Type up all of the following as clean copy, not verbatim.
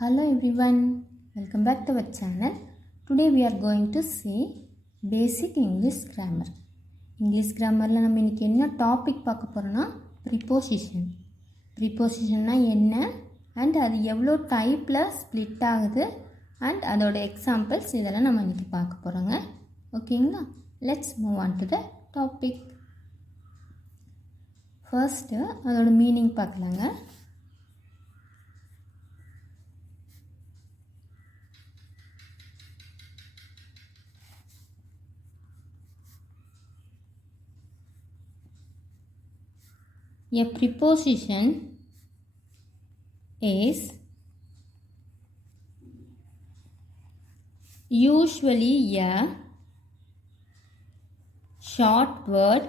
Hello everyone, welcome back to our channel. Today we are going to see basic English grammar. English grammarல நம்ம இன்னைக்கு என்ன டாபிக் பார்க்க போறோம்னா preposition. Prepositionனா என்ன and அது எவ்வளோ டைப்ல ஸ்ப்ளிட் ஆகுது and அதோட எக்ஸாம்பிள்ஸ் இதெல்லாம் நம்ம இன்னைக்கு பார்க்க போறோங்க. ஓகேங்களா? Let's move on to the topic. First அதோட மீனிங் பார்க்கலாங்க. A preposition is usually a short word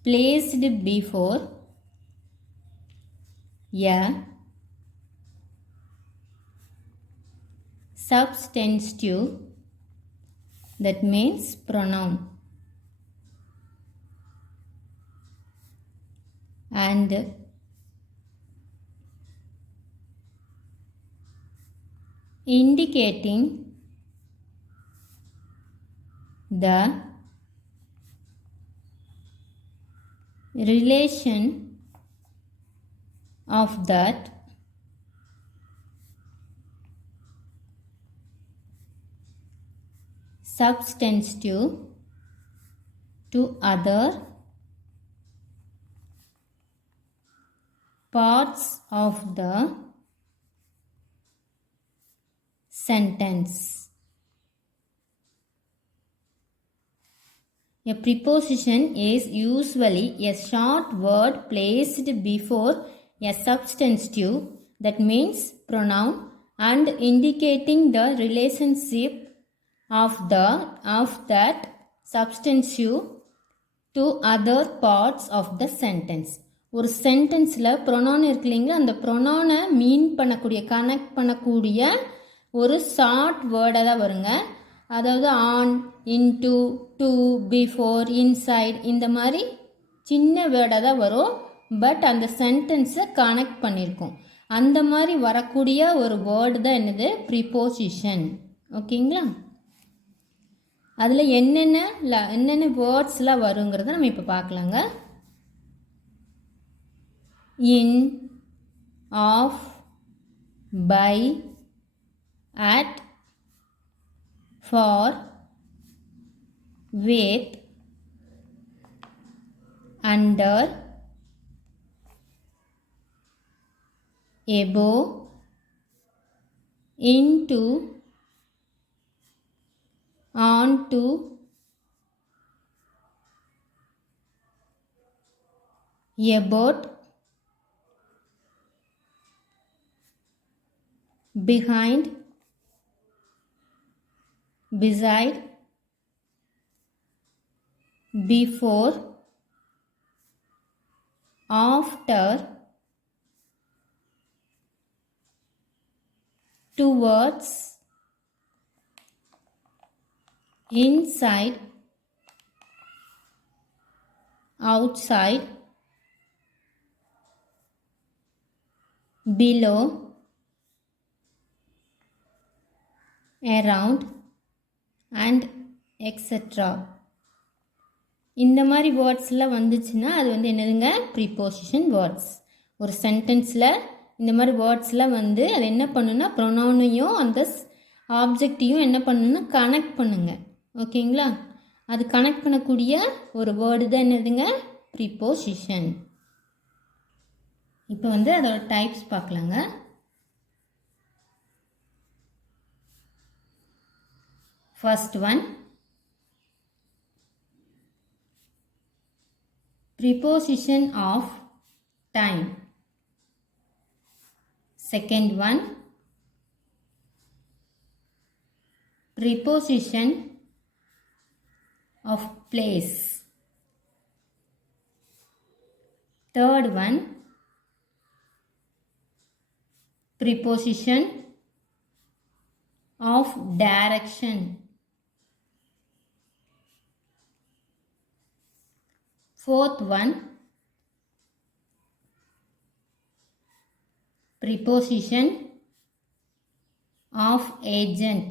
placed before a substantive, that means pronoun, and indicating the relation of that substantive to other parts of the sentence. A preposition is usually a short word placed before a substantive, that means pronoun, and indicating the relationship of that substantive to other parts of the sentence. ஒரு சென்டென்ஸில் ப்ரொனவுன் இருக்கு இல்லைங்களா, அந்த ப்ரொனவுனை மீன் பண்ணக்கூடிய கனெக்ட் பண்ணக்கூடிய ஒரு ஷார்ட் வேர்டாக தான் வருங்க. அதாவது on, into, to, before, inside, இந்த மாதிரி சின்ன வேர்டாக தான் வரும். பட் அந்த சென்டென்ஸை கனெக்ட் பண்ணியிருக்கோம். அந்த மாதிரி வரக்கூடிய ஒரு வேர்டு தான் என்னது, ப்ரிப்போசிஷன். ஓகேங்களா? அதில் என்னென்ன வேர்ட்ஸ்லாம் வருங்கிறத நம்ம இப்போ பார்க்கலாங்க. In, of, by, at, for, with, under, above, into, onto, about, behind, beside, before, after, towards, inside, outside, below, around, and etc. இந்த மாதிரி வேர்ட்ஸில் வந்துச்சுன்னா அது வந்து என்னதுங்க, ப்ரிப்போசிஷன் வேர்ட்ஸ். ஒரு சென்டென்ஸில் இந்த மாதிரி வேர்ட்ஸில் வந்து அது என்ன பண்ணுன்னா ப்ரொனவுனையும் அந்த ஆப்ஜெக்டையும் என்ன பண்ணுன்னா கனெக்ட் பண்ணுங்க. ஓகேங்களா? அது கனெக்ட் பண்ணக்கூடிய ஒரு வேர்டு தான் என்னதுங்க, ப்ரிப்போசிஷன். இப்போ வந்து அதோட டைப்ஸ் பார்க்கலாங்க. First one, preposition of time. Second one, preposition of place. Third one, preposition of direction. Fourth one, preposition of agent.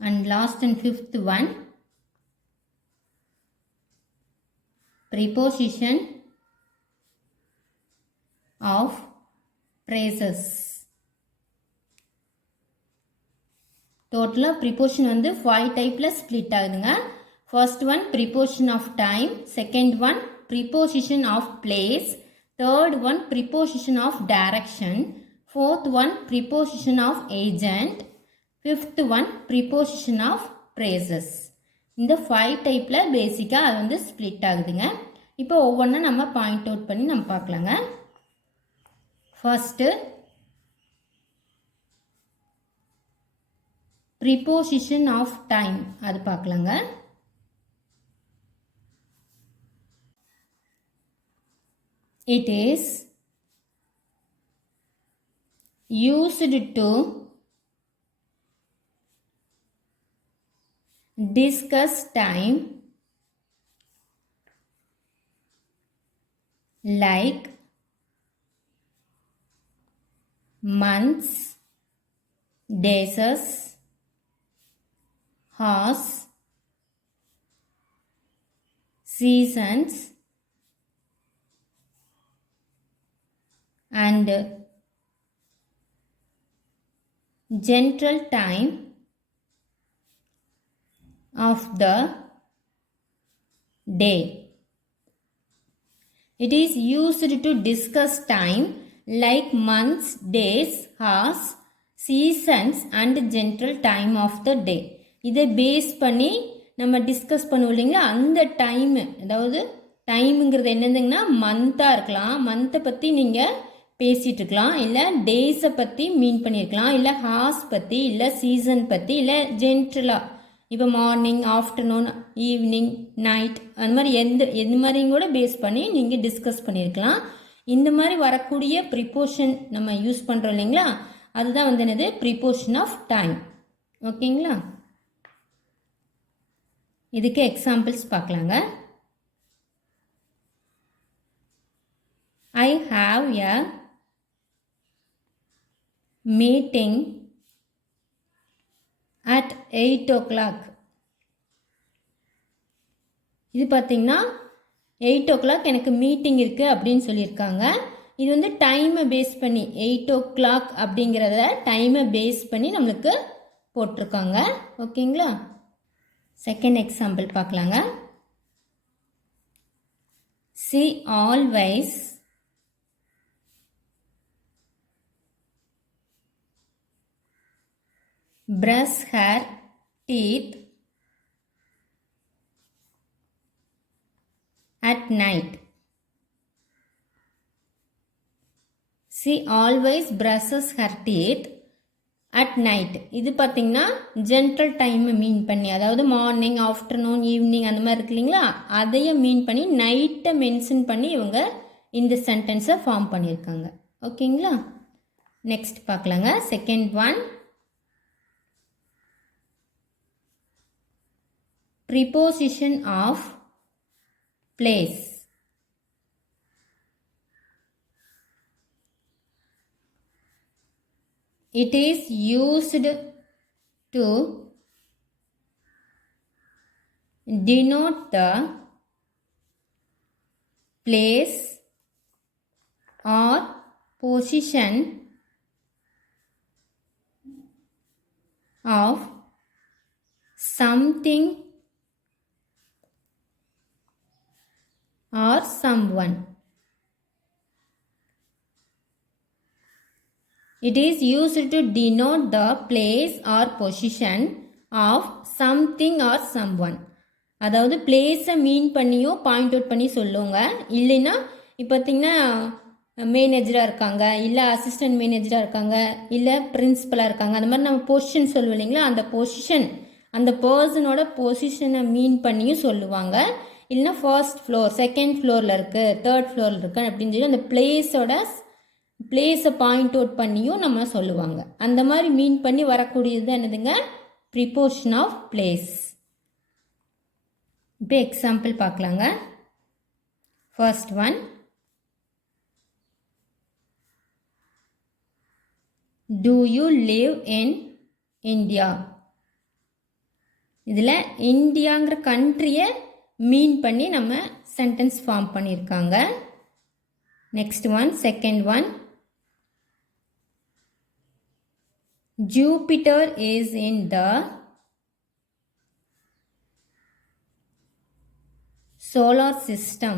And last and fifth one, preposition of phrases. டோட்டலாக ப்ரிப்போஷன் வந்து 5 டைப்பில் ஸ்ப்ளிட் ஆகுதுங்க. First one preposition of time, second one preposition of place, third one preposition of direction, fourth one preposition of agent, fifth one preposition of phrases. இந்த 5 டைப்பில் பேசிக்காக அது வந்து ஸ்ப்ளிட் ஆகுதுங்க. இப்போ ஒவ்வொன்றா நம்ம பாயிண்ட் அவுட் பண்ணி நம்ம பார்க்கலாங்க. ஃபர்ஸ்ட்டு preposition of time அது பார்க்கலாங்க. It is used to discuss time like months, days, hours, seasons, and general time of the day. It is used to discuss time like months, days, hours, seasons, and general time of the day. இதை பேஸ் பண்ணி நம்ம டிஸ்கஸ் பண்ணுவோம் இல்லைங்களா, அந்த டைமு, அதாவது டைமுங்கிறது என்னதுங்கன்னா மந்த்தாக இருக்கலாம், மந்த்தை பற்றி நீங்கள் பேசிகிட்டு இருக்கலாம், இல்லை டேஸை பற்றி மீன் பண்ணியிருக்கலாம், இல்லை ஹார்ஸ் பற்றி, இல்லை சீசன் பற்றி, இல்லை ஜென்ரலாக இப்போ மார்னிங், ஆஃப்டர்நூன், ஈவினிங், நைட் அந்த மாதிரி எந்த மாதிரியும் கூட பேஸ் பண்ணி நீங்கள் டிஸ்கஸ் பண்ணியிருக்கலாம். இந்த மாதிரி வரக்கூடிய ப்ரிப்போஷன் நம்ம யூஸ் பண்ணுறோம் இல்லைங்களா, அதுதான் வந்து என்னது ப்ரிப்போஷன் ஆஃப் டைம். ஓகேங்களா, இதுக்கு எக்ஸாம்பிள்ஸ் பார்க்கலாங்க. I have a meeting at 8 o'clock. இது பார்த்தீங்கன்னா 8 o'clock எனக்கு மீட்டிங் இருக்குது அப்படின்னு சொல்லியிருக்காங்க. இது வந்து டைமை பேஸ் பண்ணி 8 o'clock அப்படிங்கிறத டைமை பேஸ் பண்ணி நம்மளுக்கு போட்டிருக்காங்க. ஓகேங்களா, செகண்ட் எக்ஸாம்பிள் பார்க்கலாங்க. She always brush her teeth at night. She always brushes her teeth at night. இது பார்த்தீங்கன்னா ஜென்ரல் டைமை மீன் பண்ணி, அதாவது மார்னிங், ஆஃப்டர்நூன், ஈவினிங் அந்த மாதிரி இருக்கு இல்லைங்களா, அதையும் மீன் பண்ணி நைட்டை மென்ஷன் பண்ணி இவங்க இந்த சென்டென்ஸை ஃபார்ம் பண்ணியிருக்காங்க. ஓகேங்களா, நெக்ஸ்ட் பார்க்கலாங்க. Second one, preposition of place. It is used to denote the place or position of something or someone. It is used to denote the place or position of something or someone. அதாவது பிளேஸை மீன் பண்ணியோ point out பண்ணி சொல்லுங்க. இல்லைன்னா இப்போ பார்த்தீங்கன்னா மேனேஜராக இருக்காங்க, இல்லை அசிஸ்டன்ட் மேனேஜராக இருக்காங்க, இல்லை பிரின்சிபலாக இருக்காங்க, அந்த மாதிரி நம்ம பொசிஷன் சொல்லுவோம் இல்லைங்களா, அந்த பொசிஷன், அந்த பர்சனோட பொசிஷனை மீன் பண்ணியும் சொல்லுவாங்க. இல்லைன்னா ஃபர்ஸ்ட் ஃப்ளோர், செகண்ட் ஃப்ளோரில் இருக்குது, தேர்ட் ஃப்ளோரில் இருக்குது அப்படின்னு சொல்லி அந்த பிளேஸை பாயிண்ட் அவுட் பண்ணியும் நம்ம சொல்லுவாங்க. அந்த மாதிரி மீன் பண்ணி வரக்கூடியது என்னதுங்க, ப்ரிப்போஷன் ஆஃப் பிளேஸ். இப்போ எக்ஸாம்பிள் பார்க்கலாங்க. First one, Do you live in India? இதில் இந்தியாங்கிற கண்ட்ரியை மீன் பண்ணி நம்ம சென்டென்ஸ் ஃபார்ம் பண்ணியிருக்காங்க. Next one, second one. Jupiter is in the solar system.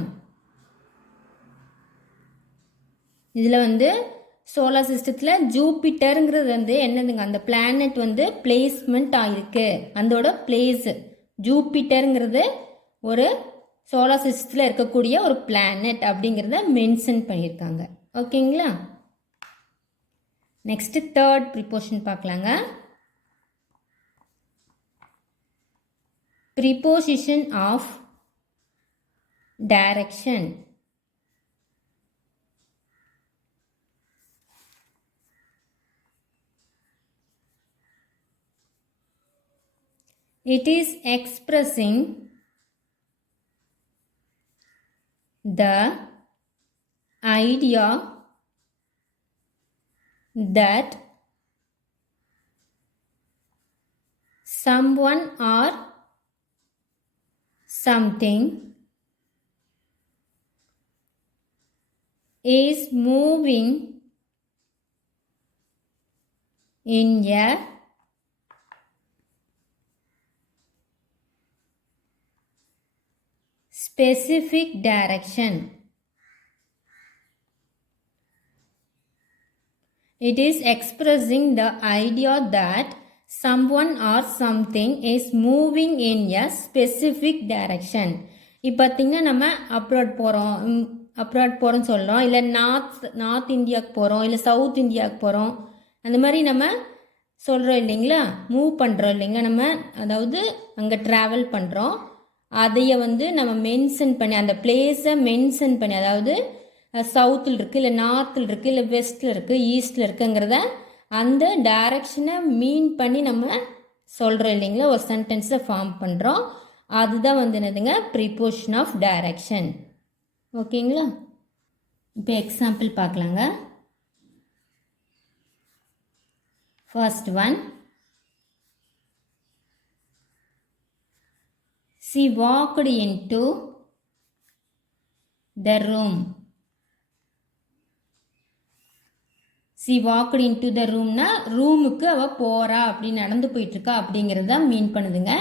இதில் வந்து சோலார் சிஸ்டத்தில் ஜூபிட்டருங்கிறது வந்து என்னதுங்க, அந்த பிளானட் வந்து பிளேஸ்மெண்ட் ஆகிருக்கு. அதோட பிளேஸு ஜூபிட்டருங்கிறது ஒரு சோலார் சிஸ்டத்தில் இருக்கக்கூடிய ஒரு பிளானட் அப்படிங்கிறத மென்ஷன் பண்ணியிருக்காங்க. ஓகேங்களா? நெக்ஸ்ட்டு தேர்ட் ப்ரிப்போஷன் பார்க்கலாங்க. Preposition of direction. It is expressing the idea that someone or something is moving in a specific direction. It is expressing the idea that someone or something is moving in a specific direction. இப்போ பார்த்திங்கன்னா நம்ம அப்ராட் போகிறோம்னு சொல்கிறோம், இல்லை நார்த் இந்தியாவுக்கு போகிறோம், இல்லை சவுத் இந்தியாவுக்கு போகிறோம், அந்த மாதிரி நம்ம சொல்கிறோம் இல்லைங்களா, மூவ் பண்ணுறோம் இல்லைங்களா நம்ம, அதாவது அங்கே ட்ராவல் பண்ணுறோம். அதையை வந்து நம்ம மென்ஷன் பண்ணி, அந்த பிளேஸை மென்ஷன் பண்ணி, அதாவது சவுத்தில் இருக்குது, இல்லை நார்த்தில் இருக்குது, இல்லை வெஸ்ட்டில் இருக்குது, ஈஸ்டில் இருக்குங்கிறத அந்த டைரக்ஷனை மீன் பண்ணி நம்ம சொல்கிறோம் இல்லைங்களா, ஒரு சென்டென்ஸை ஃபார்ம் பண்ணுறோம். அதுதான் வந்து என்னதுங்க, ப்ரிப்போஷன் ஆஃப் டைரக்ஷன். ஓகேங்களா? இப்போ எக்ஸாம்பிள் பார்க்கலாங்க. First one. She walked into the room. She walked into the roomனா ரூமுக்கு அவள் போகிறா, அப்படி நடந்து போயிட்டுருக்கா அப்படிங்கிறத மீன் பண்ணுதுங்க.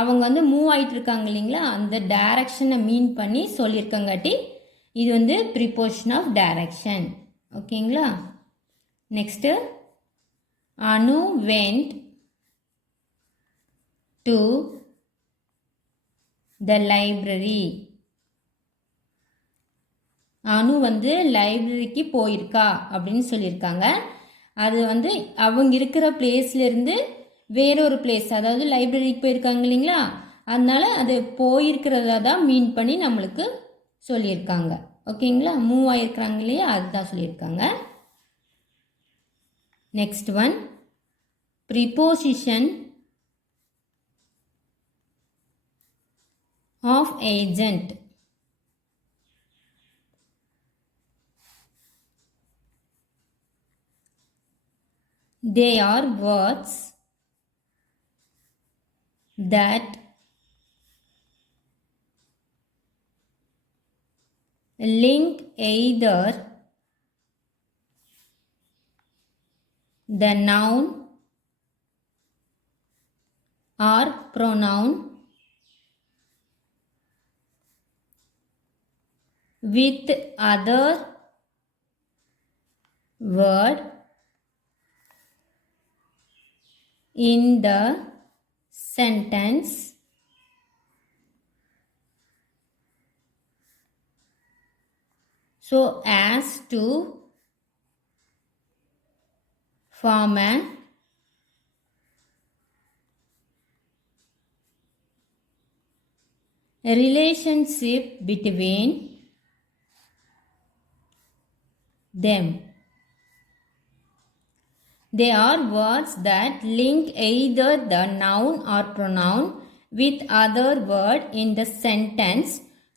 அவங்க வந்து மூவ் ஆகிட்டு இருக்காங்க இல்லைங்களா, அந்த டைரக்ஷனை மீன் பண்ணி சொல்லியிருக்கங்காட்டி இது வந்து ப்ரிப்போஷன் ஆஃப் டைரக்ஷன். ஓகேங்களா? நெக்ஸ்ட்டு, அனு went to the library. அனு வந்து லைப்ரரிக்கு போயிருக்கா அப்படின்னு சொல்லியிருக்காங்க. அது வந்து அவங்க இருக்கிற பிளேஸ்லேருந்து வேறொரு பிளேஸ், அதாவது லைப்ரரிக்கு போயிருக்காங்க இல்லைங்களா, அதனால அது போயிருக்கிறதா தான் மீன் பண்ணி நம்மளுக்கு சொல்லியிருக்காங்க. ஓகேங்களா? மூவ் ஆகிருக்கிறாங்க இல்லையா, அதுதான் சொல்லியிருக்காங்க. Next one, preposition of agent. They are words that link either the noun or pronoun with other word in the sentence so as to form a relationship between them. They are words that link either the noun or pronoun with other word in the sentence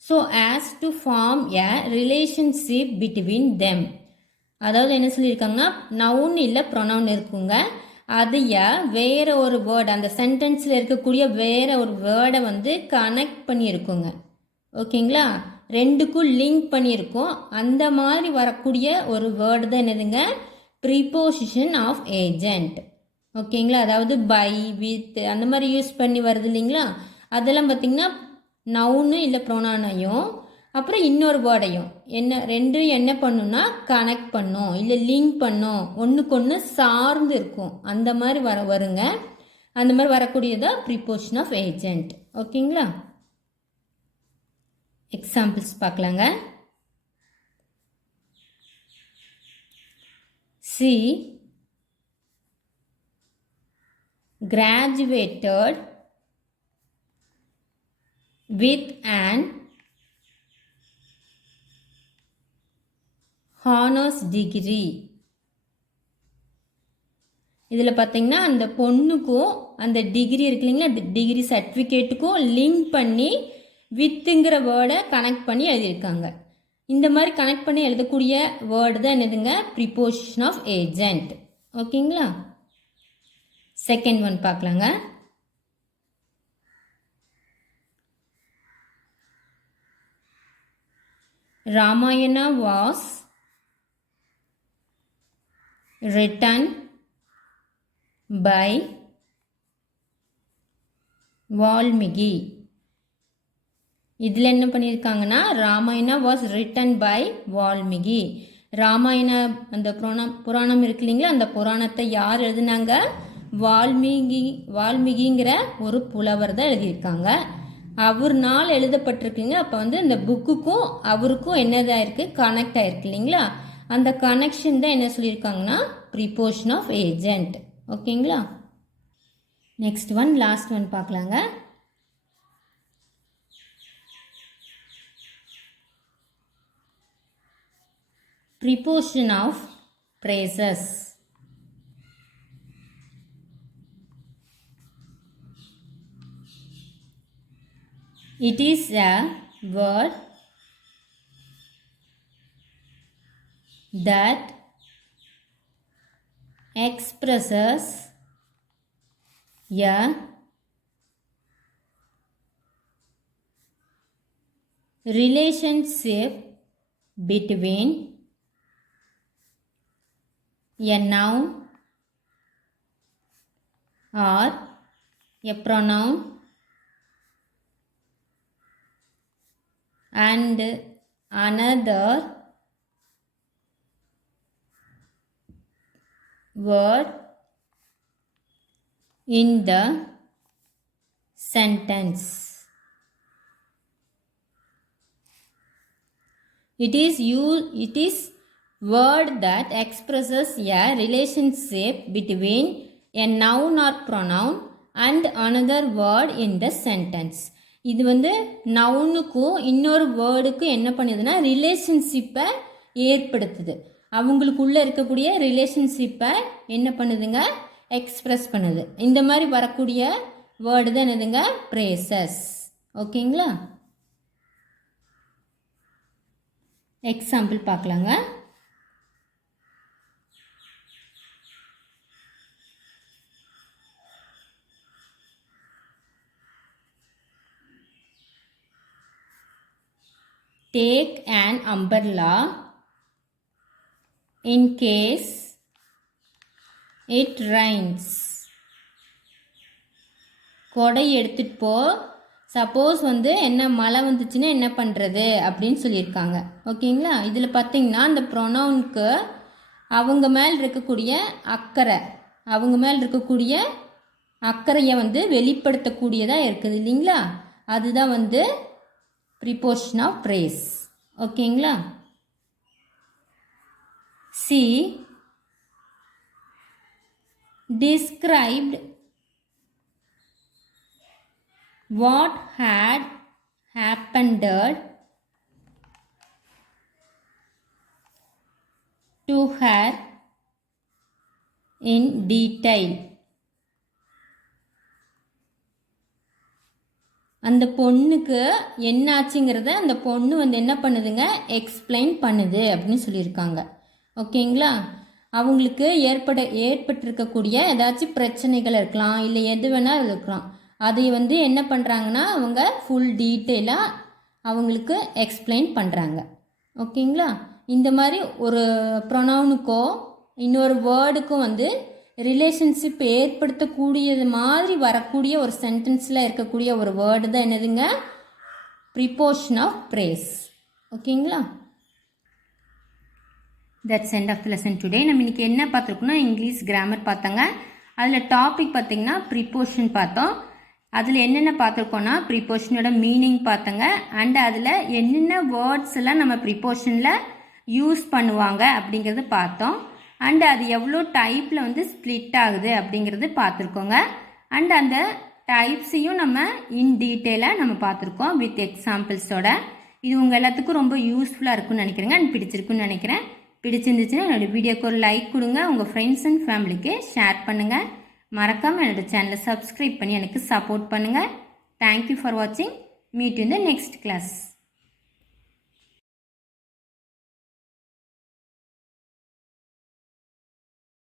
so as to form a relationship between them. அதாவது என்ன சொல்லியிருக்காங்கன்னா நவுன் இல்லை ப்ரொனவுன் இருக்குங்க. அதைய வேற ஒரு வேர்டு அந்த சென்டென்ஸில் இருக்கக்கூடிய வேற ஒரு வேர்டை வந்து கனெக்ட் பண்ணியிருக்குங்க. ஓகேங்களா, ரெண்டுக்கும் லிங்க் பண்ணியிருக்கோம். அந்த மாதிரி வரக்கூடிய ஒரு வேர்டு தான் என்னதுங்க, ப்ரீபோசிஷன் ஆஃப் ஏஜெண்ட். ஓகேங்களா, அதாவது பை வித் அந்த மாதிரி யூஸ் பண்ணி வருது இல்லைங்களா, அதெல்லாம் பார்த்திங்கன்னா நவுனு இல்லை ப்ரொனவுனையும் அப்புறம் இன்னொரு வேர்டையும் ரெண்டும் என்ன பண்ணுன்னா கனெக்ட் பண்ணும் இல்லை லிங்க் பண்ணும், ஒன்றுக்கு ஒன்று சார்ந்து இருக்கும். அந்த மாதிரி வருங்க. அந்த மாதிரி வரக்கூடியதான் ப்ரீபோசிஷன் ஆஃப் ஏஜெண்ட். ஓகேங்களா, எக்ஸாம்பிள்ஸ் பார்க்கலாங்க. C graduated with an honors degree. இதில் பார்த்தீங்கன்னா அந்த பொண்ணுக்கும் அந்த டிகிரி இருக்கு இல்லைங்களா, டிகிரி சர்டிஃபிகேட்டுக்கும் லிங்க் பண்ணி வித்துங்கிற வேர்டை கனெக்ட் பண்ணி எழுதியிருக்காங்க. இந்த மாதிரி கனெக்ட் பண்ணி எழுதக்கூடிய வேர்டு தான் என்னதுங்க, ப்ரிபோசிஷன் ஆஃப் ஏஜெண்ட். ஓகேங்களா, செகண்ட் ஒன் பார்க்கலாங்க. Ramayana was written by Valmiki. இதில் என்ன பண்ணியிருக்காங்கன்னா Ramayana was written by Valmiki. Ramayana அந்த புராணம் இருக்கு இல்லைங்களா, அந்த புராணத்தை யார் எழுதுனாங்க, வால்மீகிங்கிற ஒரு புலவர் தான் எழுதியிருக்காங்க. அவர்னால் எழுதப்பட்டிருக்குங்க. அப்போ வந்து இந்த புக்குக்கும் அவருக்கும் என்னதாக இருக்குது, கனெக்ட் ஆகிருக்கு இல்லைங்களா, அந்த கனெக்ஷன் தான் என்ன சொல்லியிருக்காங்கன்னா ப்ரிபோசிஷன் ஆஃப் ஏஜெண்ட். ஓகேங்களா, நெக்ஸ்ட் ஒன் லாஸ்ட் ஒன் பார்க்கலாங்க. Preposition of praises. It is a word that expresses a relationship between a noun or a pronoun and another word in the sentence. It is word that expresses a relationship between a noun or pronoun and another word in the sentence. இது வந்து நவுனுக்கும் இன்னொரு வேர்டுக்கும் என்ன பண்ணுதுன்னா ரிலேஷன்ஷிப்பை ஏற்படுத்துது. அவங்களுக்குள்ளே இருக்கக்கூடிய ரிலேஷன்ஷிப்பை என்ன பண்ணுதுங்க, எக்ஸ்பிரஸ் பண்ணுது. இந்த மாதிரி வரக்கூடிய வேர்டு தான் என்னதுங்க, பிரேசஸ். ஓகேங்களா, எக்ஸாம்பிள் பார்க்கலாங்க. Take an umbrella in case it rains. கொடை எடுத்துகிட்டு போ, சப்போஸ் வந்து என்ன மழை வந்துச்சுன்னா என்ன பண்ணுறது அப்படின்னு சொல்லியிருக்காங்க. ஓகேங்களா, இதில் பார்த்தீங்கன்னா அந்த ப்ரொனவுனுக்கு அவங்க மேல் இருக்கக்கூடிய அக்கறையை வந்து வெளிப்படுத்தக்கூடியதாக இருக்குது இல்லைங்களா, அதுதான் வந்து ப்ரிபோசிஷன் ஆஃப் பிரேஸ். ஓகேங்களா, C described what had happened to her in detail. அந்த பொண்ணுக்கு என்ன ஆச்சுங்கிறத அந்த பொண்ணு வந்து என்ன பண்ணுதுங்க, எக்ஸ்பிளைன் பண்ணுது அப்படின்னு சொல்லியிருக்காங்க. ஓகேங்களா? அவங்களுக்கு ஏற்பட்டிருக்கக்கூடிய ஏதாச்சும் பிரச்சனைகள் இருக்கலாம், இல்லை எது வேணால் இருக்கலாம். அதை வந்து என்ன பண்ணுறாங்கன்னா அவங்க ஃபுல் டீட்டெயிலாக அவங்களுக்கு எக்ஸ்பிளைன் பண்ணுறாங்க. ஓகேங்களா? இந்த மாதிரி ஒரு ப்ரொனவுனுக்கோ இன்னொரு வேர்டுக்கும் வந்து ரிலேஷன்ஷிப் ஏற்படுத்தக்கூடியது மாதிரி வரக்கூடிய ஒரு சென்டென்ஸில் இருக்கக்கூடிய ஒரு வேர்டு தான் என்னதுங்க? Preposition of phrase. ஓகேங்களா? That's end of the lesson today. நம்ம இன்றைக்கி என்ன பார்த்துருக்கோம்னா இங்கிலீஷ் கிராமர் பார்த்தாங்க. அதில் டாபிக் பார்த்திங்கன்னா ப்ரிப்போஷன் பார்த்தோம். அதில் என்னென்ன பார்த்துருக்கோன்னா ப்ரிப்போஷனோட மீனிங் பார்த்தோங்க. அண்ட் அதில் என்னென்ன வேர்ட்ஸ் எல்லாம் நம்ம ப்ரிப்போஷனில் யூஸ் பண்ணுவாங்க அப்படிங்கிறது பார்த்தோம். அண்ட் அது எவ்வளோ டைப்பில் வந்து ஸ்ப்ளிட் ஆகுது அப்படிங்கிறது பார்த்துருக்கோங்க. அண்ட் அந்த டைப்ஸையும் நம்ம இன் டீட்டெயிலாக நம்ம பார்த்துருக்கோம் வித் எக்ஸாம்பிள்ஸோட. இது உங்கள் எல்லாத்துக்கும் ரொம்ப யூஸ்ஃபுல்லாக இருக்குன்னு நினைக்கிறேங்க. அண்ட் பிடிச்சிருக்குன்னு நினைக்கிறேன். பிடிச்சிருந்துச்சுன்னா என்னோடய வீடியோக்கு ஒரு லைக் கொடுங்க. உங்கள் ஃப்ரெண்ட்ஸ் அண்ட் ஃபேமிலிக்கு ஷேர் பண்ணுங்கள். மறக்காமல் என்னோடய சேனலை சப்ஸ்கிரைப் பண்ணி எனக்கு சப்போர்ட் பண்ணுங்கள். தேங்க்யூ ஃபார் வாட்சிங். Meet in the next class.